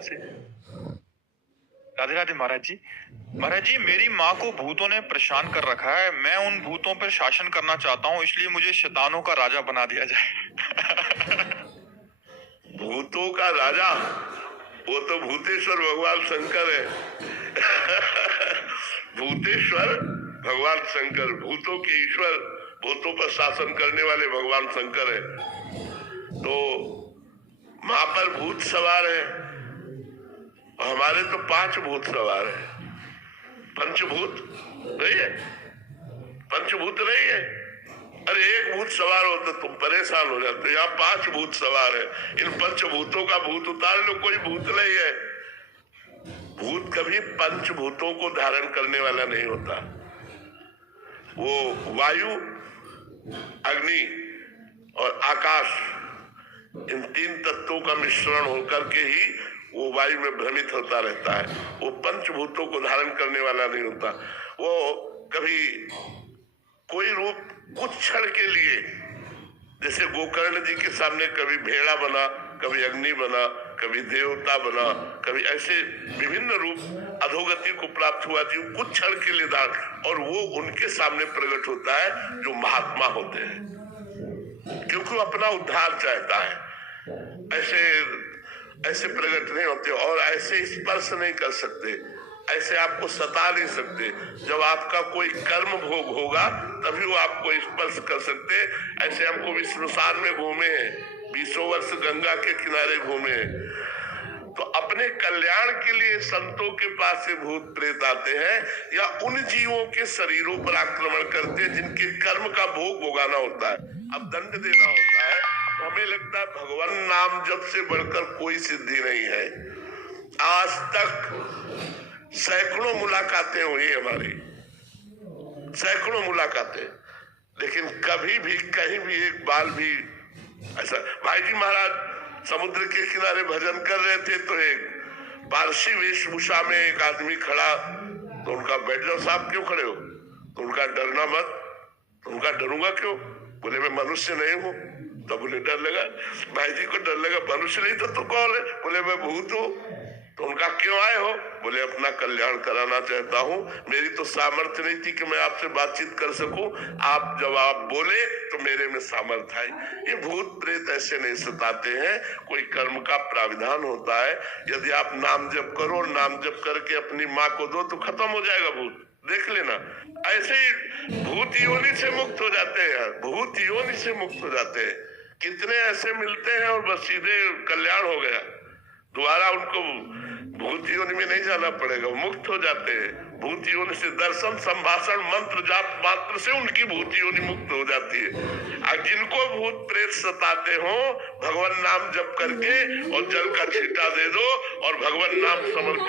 से राधे राधे महाराज जी। महाराज जी, मेरी माँ को भूतों ने परेशान कर रखा है। मैं उन भूतों पर शासन करना चाहता हूँ, इसलिए मुझे शैतानों का राजा बना दिया जाए। भूतों का राजा? वो तो भूतेश्वर भगवान शंकर है। भूतेश्वर भगवान शंकर, भूतों के ईश्वर, भूतों पर शासन करने वाले भगवान शंकर है। तो माँ पर भूत सवार है, हमारे तो 5 भूत सवार है। पंचभूत नहीं है, पंचभूत नहीं है। अरे एक भूत सवार हो तो तुम परेशान हो जाते। यहाँ 5 भूत सवार है। इन पंचभूतों का भूत उतार लो, कोई भूत नहीं है। भूत कभी पंचभूतों को धारण करने वाला नहीं होता। वो वायु, अग्नि और आकाश, इन 3 तत्वों का मिश्रण होकर के ही वो वायु में भ्रमित होता रहता है। वो पंचभूतों को धारण करने वाला नहीं होता। वो कभी कोई रूप कुछ क्षण के लिए, जैसे गोकर्ण जी के सामने कभी भेड़ा बना, कभी अग्नि बना, कभी देवता बना, कभी ऐसे विभिन्न रूप अधोगति को प्राप्त हुआ जी, कुछ क्षण के लिए धारण, और वो उनके सामने प्रकट होता है जो महात्मा होते हैं, क्योंकि वो अपना उद्धार चाहता है। ऐसे प्रकट नहीं होते और ऐसे स्पर्श नहीं कर सकते, ऐसे आपको सता नहीं सकते। जब आपका कोई कर्म भोग होगा तभी वो आपको स्पर्श कर सकते। ऐसे हमको भी श्मशान में घूमे हैं, 20 वर्ष गंगा के किनारे घूमे हैं। तो अपने कल्याण के लिए संतों के पास से भूत प्रेत आते हैं, या उन जीवों के शरीरों पर आक्रमण करते हैं जिनके कर्म का भोग भोगाना होता है, अब दंड देना होता है। तो हमें लगता है भगवान नाम जप से बढ़कर कोई सिद्धि नहीं है। आज तक सैकड़ों मुलाकातें हुई हमारी, सैकड़ों मुलाकातें, लेकिन कभी भी कहीं भी एक बार भी ऐसा। भाई जी महाराज समुद्र के किनारे भजन कर रहे थे, तो एक पारसी वेशभूषा में एक आदमी खड़ा, तो उनका बैठ जाओ साहब, क्यों खड़े हो? तो उनका डरना मत। तो उनका डरूंगा क्यों? बोले मैं मनुष्य नहीं हूँ। तो बोले डर लगा, भाई जी को डर लगा, मनुष्य नहीं तो तू कौन है? बोले मैं भूत हूँ। तो उनका क्यों आए हो? बोले अपना कल्याण कराना चाहता हूँ, मेरी तो सामर्थ्य नहीं थी कि मैं आपसे बातचीत कर सकूं, आप जब आप बोले तो मेरे में सामर्थ्य आई। ये भूत प्रेत ऐसे नहीं सताते हैं, कोई कर्म का प्राविधान होता है। यदि आप नाम जप करो और नाम जप करके अपनी माँ को दो तो खत्म हो जाएगा भूत, देख लेना। ऐसे ही भूत योनि से मुक्त हो जाते हैं, भूत योनि से मुक्त हो जाते हैं। कितने ऐसे मिलते हैं और बस सीधे कल्याण हो गया, दोबारा उनको भूत योनि में नहीं जाना पड़ेगा, मुक्त हो जाते हैं। भूत योनि से दर्शन, संभाषण, मंत्र जाप मात्र से उनकी भूत योनि मुक्त हो जाती है। और जिनको भूत प्रेत सताते हो, भगवान नाम जप करके और जल का छींटा दे दो और भगवान नाम समर्पित